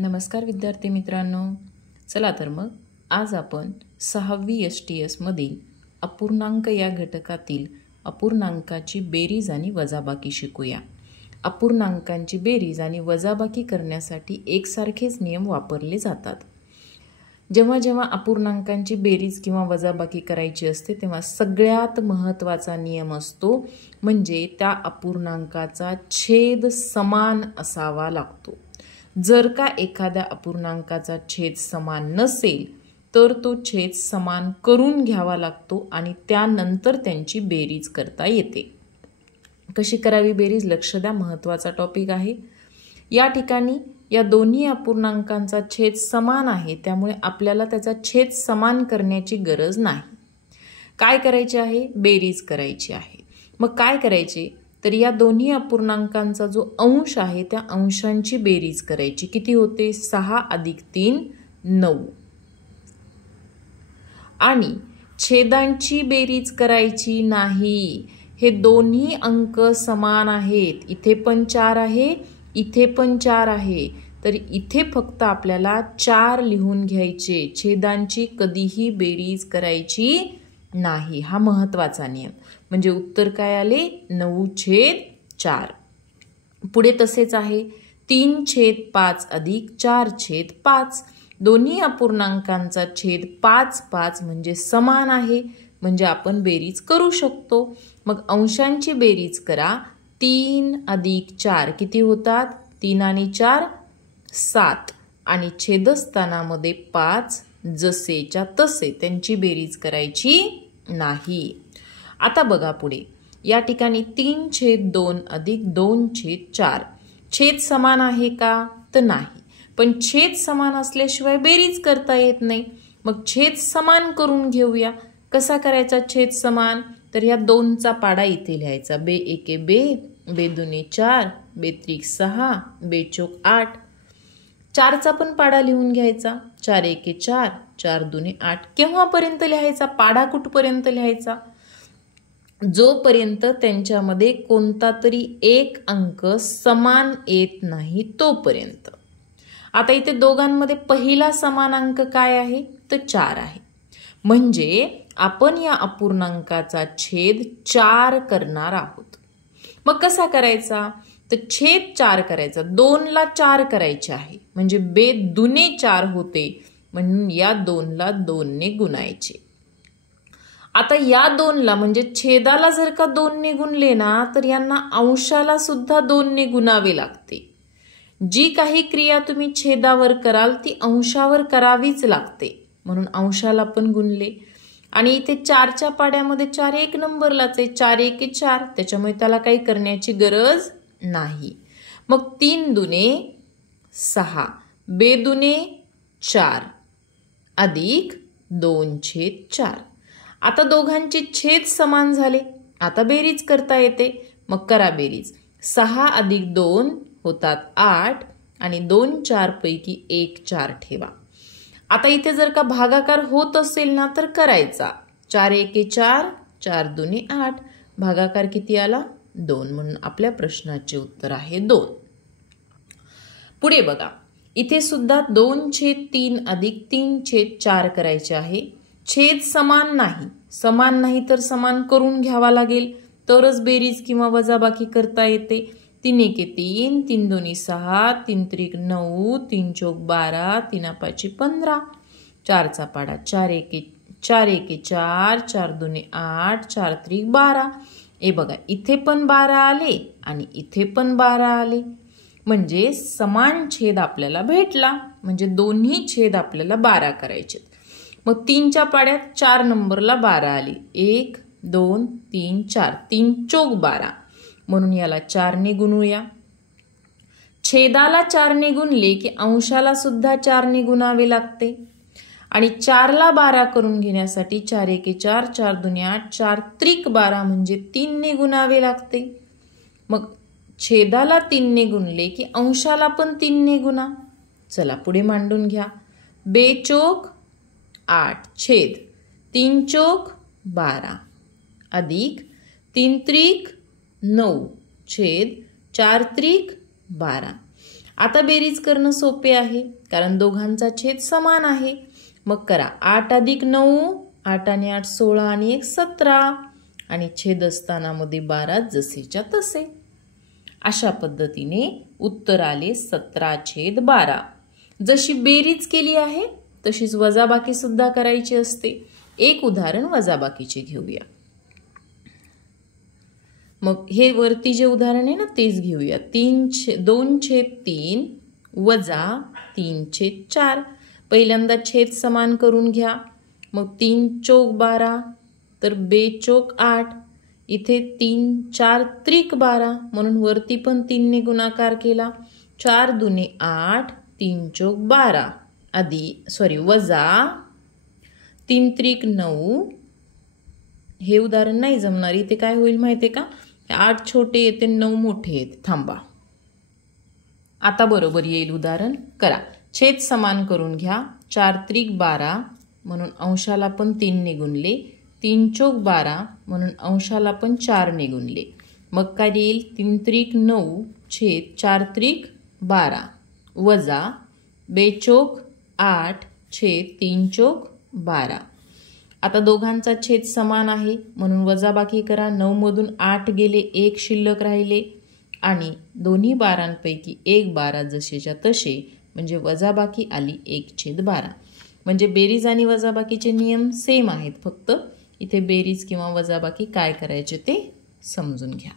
नमस्कार विद्यार्थी मित्रांनो, चला तर मग आज आपण 6वी STS मधील अपूर्णांक या घटकातील अपूर्णांकाची बेरीज आणि वजाबाकी शिकूया। अपूर्णांकांची बेरीज आणि वजाबाकी करण्यासाठी एकसारखेच नियम वापरले जातात। जेव्हा जेव्हा अपूर्णांकांची बेरीज किंवा वजाबाकी करायची असते तेव्हा सगळ्यात महत्त्वाचा नियम असतो म्हणजे त्या अपूर्णांकाचा छेद समान असावा लागतो। जर का एखाद्या अपूर्णांकाचा छेद समान नसेल तर तो छेद समान करून घ्यावा लागतो आणि त्यानंतर त्यांची बेरीज करता येते। कशी करावी बेरीज लक्ष द्या, महत्त्वाचा टॉपिक आहे। या ठिकाणी या दोन्ही अपूर्णांकांचा छेद समान आहे त्यामुळे आपल्याला त्याचा छेद समान करण्याची गरज नाही। काय करायचे आहे? बेरीज करायची आहे। मग काय करायचे तर या दोन्ही अपूर्णांकांचा जो अंश आहे त्या अंशांची बेरीज करायची। किती होते? 6 + 3 9। आणि छेदांची बेरीज करायची नाही। हे दोन्ही अंक समान आहेत, इथे पण 4 आहे, इथे पण 4 आहे, तर इथे फक्त आपल्याला 4 लिहून घ्यायचे। छेदांची कधीही बेरीज करायची नाही, हा महत्त्वाचा नियम। म्हणजे उत्तर काय आले? 9/4। पुढे तसेच आहे 3/5 + 4/5। दोन्ही अपूर्णांकांचा छेद 5/5 म्हणजे समान आहे, म्हणजे आपण बेरीज करू शकतो। मग अंशांची बेरीज करा। 3 + 4 किती होतात? 3 आणि 4 7 आणि छेदस्थानामध्ये 5 जसेच्या तसे, त्यांची बेरीज करायची नाही। आता बघा पुढे या ठिकाणी 3/2 + 2/4 छेद समान आहे का? तर नाही, पण छेद समान असल्याशिवाय बेरीज करता येत नाही। मग छेद समान करून घेऊया। कसा करायचा छेद समान? तर ह्या 2चा पाडा इथे लिहायचा। बे एके बे, बे दुने 4, बे त्रिक 6, बे चौक 8। 4चा पण पाडा लिहून घ्यायचा। 4 एके 4, 4 दुने 8। केव्हापर्यंत लिहायचा पाडा? कुठपर्यंत लिहायचा? जोपर्यंत त्यांच्यामध्ये कोणता तरी एक अंक समान येत नाही तोपर्यंत। आता इथे दोघांमध्ये पहिला समान अंक काय आहे? तर 4 आहे। म्हणजे आपण या अपूर्णांकाचा छेद 4 करणार आहोत। मग कसा करायचा? तर छेद 4 करायचा। 2ला 4 करायचे आहे म्हणजे बे दुने 4 होते, म्हणून या 2ला 2ने गुणायचे। आता या 2ला म्हणजे छेदाला जर का 2ने गुणले ना तर यांना अंशाला सुद्धा 2ने गुणावे लागते। जी काही क्रिया तुम्ही छेदावर कराल ती अंशावर करावीच लागते, म्हणून अंशाला पण गुणले। आणि इथे 4च्या पाड्यामध्ये 4 एक नंबरलाच आहे। 4 एके 4, त्याच्यामुळे त्याला काही करण्याची गरज नाही। मग 3 दुने 6, बे दुने 4 अधिक 2/4। आता दोघांचे छेद समान झाले, आता बेरीज करता येते। मग करा बेरीज। 6 + 2 होतात 8 आणि 2 4 पैकी 1 4 ठेवा। आता इथे जर का भागाकार होत असेल ना तर करायचा। 4 एके 4, 4 दुने 8, भागाकार किती आला? 2, म्हणून आपल्या प्रश्नाचे उत्तर आहे 2। पुढे बघा इथे सुद्धा 2/3 + 3/4 करायचे आहे। छेद समान नाही, समान नाही तर समान करून घ्यावा लागेल तरच बेरीज किंवा वजाबाकी करता येते। 3 एके 3, 3 दोन्ही 6, 3 त्रिक 9, 3 चौक 12, 3 5 15। 4चा पाडा 4 एके 4, 4 दुने 8, 4 त्रिक 12। हे बघा इथे पण 12 आले आणि इथे पण 12 आले, म्हणजे समान छेद आपल्याला भेटला। म्हणजे दोन्ही छेद आपल्याला 12 करायचे। मग 3च्या पाड्यात 4 नंबरला 12 आली। 1 2 3 4, 3 चौक 12, म्हणून याला 4ने गुणूया। छेदाला 4ने गुणले की अंशाला सुद्धा 4ने गुणावे लागते। आणि 4ला 12 करून घेण्यासाठी 4 एके 4, 4 दुने 8, 4 त्रिक 12 म्हणजे 3ने गुणावे लागते। मग छेदाला 3ने गुणले की अंशाला पण 3ने गुणा। चला पुढे मांडून घ्या। बे चौक 8 छेद 3 चौक 12 अधिक 3 त्रिक 9 छेद 4 त्रिक 12। आता बेरीज करणं सोपे आहे कारण दोघांचा छेद समान आहे. मग करा 8 अधिक 9, 8 आणि 8 16 आणि 1 17 आणि छेदस्थानामध्ये 12 जसेच्या तसे. अशा पद्धतीने उत्तर आले 17/12. जशी बेरीज केली आहे तशीच वजाबाकी सुद्धा करायची असते. एक उदाहरण वजाबाकीचे घेऊया. मग हे वरती जे उदाहरण आहे ना तेच घेऊया. 2/3 वजा 3/4. पहिल्यांदा छेद समान करून घ्या. मग 3 चौक 12 तर बेचौक 8. इथे 3 4 त्रिक 12 म्हणून वरती पण 3 ने गुणाकार केला. 4 दुने 8 3 चौक 12 वजा 3 त्रिक 9. हे उदाहरण नाही जमणार. इथे काय होईल माहिती आहे का? 8 छोटे येते 9 मोठे येते. थांबा. आता बरोबर येईल उदाहरण. करा. छेद समान करून घ्या. 4 त्रिक 12 म्हणून अंशाला पण 3 ने गुणले. 3 चौक 12 म्हणून अंशाला पण 4 ने गुणले. मग काय येईल? 3 त्रिक 9 छेद 4 त्रिक 12 वजा बेचौक 8 छेद 3 चौक 12. आता दोघांचा छेद समान आहे म्हणून वजाबाकी करा. 9 मधून 8 गेले, 1 शिल्लक राहिले आणि दोन्ही 12पैकी एक 12 जसेच्या तसे म्हणजे वजाबाकी आली 1/12. म्हणजे बेरीज आणि वजाबाकीचे नियम सेम आहेत. फक्त इथे बेरीज किंवा वजाबाकी काय करायचे ते समजून घ्या.